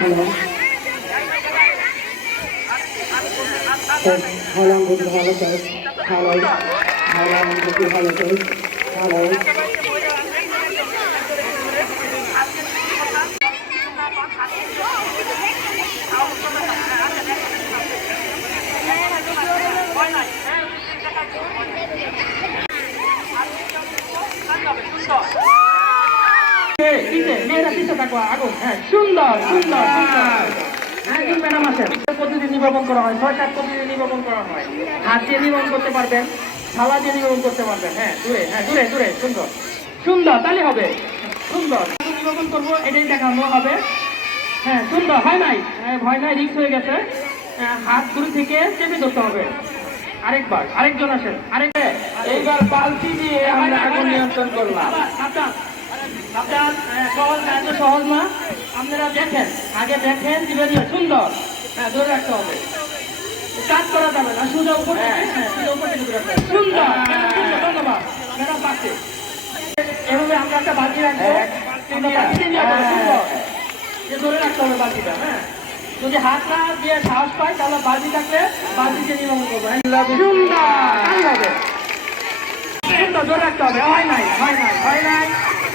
How long will the hollow take? Hello? How long will the hollow take? Hello? আগুন। হ্যাঁ সুন্দর সুন্দর সুন্দর। ম্যাডাম আছেন পদ্ধতি নির্বাপন করা হয় ছয় সাত পদ্ধতি নির্বাপন করা হয়। হাত দিয়ে নির্বাপন করতে পারবেন থালা দিয়ে নির্বাপন করতে পারবেন। হ্যাঁ দূরে হ্যাঁ দূরে দূরে সুন্দর। সুন্দর তাহলে হবে। সুন্দর। নির্বাপন করব এটাই দেখানো হবে। হ্যাঁ সুন্দর হয় নাই? হ্যাঁ, ভয় নাই রিক্স হয়ে গেছে। হ্যাঁ, হাত দূরে থেকে চেপে ধরতে হবে। আরেকবার আরেকজন আসেন। আরেক এইবার বালতি দিয়ে আমরা আগুন নিয়ন্ত্রণ করলাম। হ্যাঁ, সহজ না এত সহজ না। আপনারা দেখেন আগে দেখেন দিবে দিয়ে সুন্দর। হ্যাঁ ধরে রাখতে হবে। কাজ করা যাবে না সোজা উপর হ্যাঁ। সুন্দর ধন্যবাদ। ম্যাডাম পাচ্ছে এভাবে আমরা একটা বালতি রাখব। সুন্দর। যে ধরে রাখতে হবে বালতিটা হ্যাঁ। যদি হাত না দিয়ে সাহস পাই তাহলে বালতি থাকলে বালতিতে নির্মাণ করব। হ্যাঁ? সুন্দর ধরে রাখতে হবে। হয় নাই হয় নাই হয় নাই।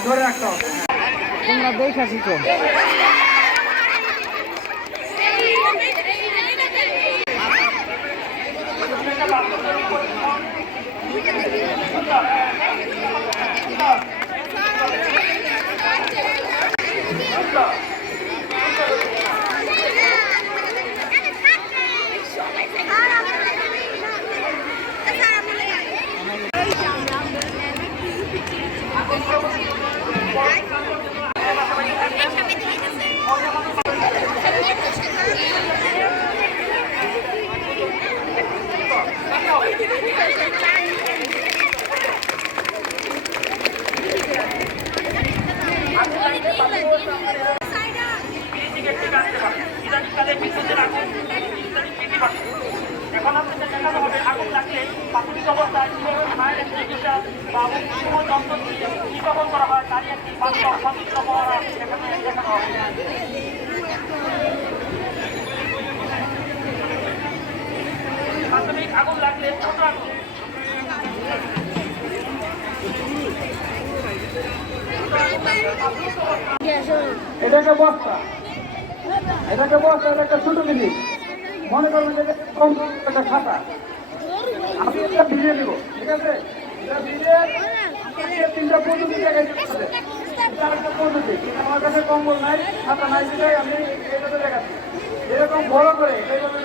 ধরে রাখতে হবে হ্যাঁ। তোমরা দেখে শিখো এখন অবস্থায় কীভাবে ফায়ার এক্সটিংগুইশার বা করা হয়, তারই একটি বাস্তব সচিত্র আগুন লাগলে ছোট আগুন। এটাকে বস্তা। এটাকে এটা একটা ছোট জিনিস মনে করবেন একটা খাতা। তিনটা পদ্ধতি একটা পদ্ধতি আমার কাছে কম্বল নাই খাতা এরকম বড় করে এইভাবে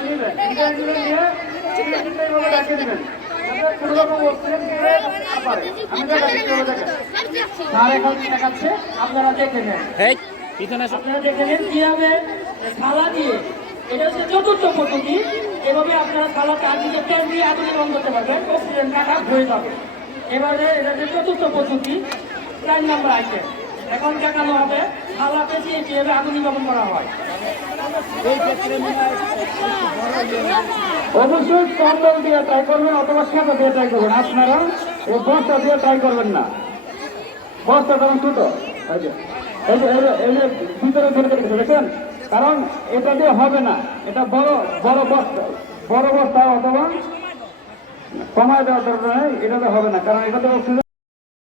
দেখাচ্ছি আপনারা দেখে নেন আপনারা দেখে দিয়ে। এটা হচ্ছে চতুর্থ পদ্ধতি। এভাবে আপনারা থালা চার দিকে তেল দিয়ে নির্মাণ করতে পারবেন। অক্সিজেন কাটা হয়ে যাবে। এবারে এটা হচ্ছে চতুর্থ পদ্ধতি, চার নম্বর আইটেম এখন দেখানো হবে থালা পেঁচিয়ে কীভাবে আগুন নির্মাণ করা হয়। অবশ্যই কম্বল দিয়ে ট্রাই করবেন অথবা সাদা দিয়ে ট্রাই করবেন। আপনারা এই বস্তা দিয়ে ট্রাই করবেন না। বস্তা তখন ছোট, এই যে যে- যে- যে ভিতরে ধরে দেখেন কারণ এটা দিয়ে হবে না। এটা বড় বড় বস্তা। বড় বস্তা অথবা কমায় দেওয়ার দরকার নেই এটাতে হবে না। কারণ এটাতে অক্সিজেন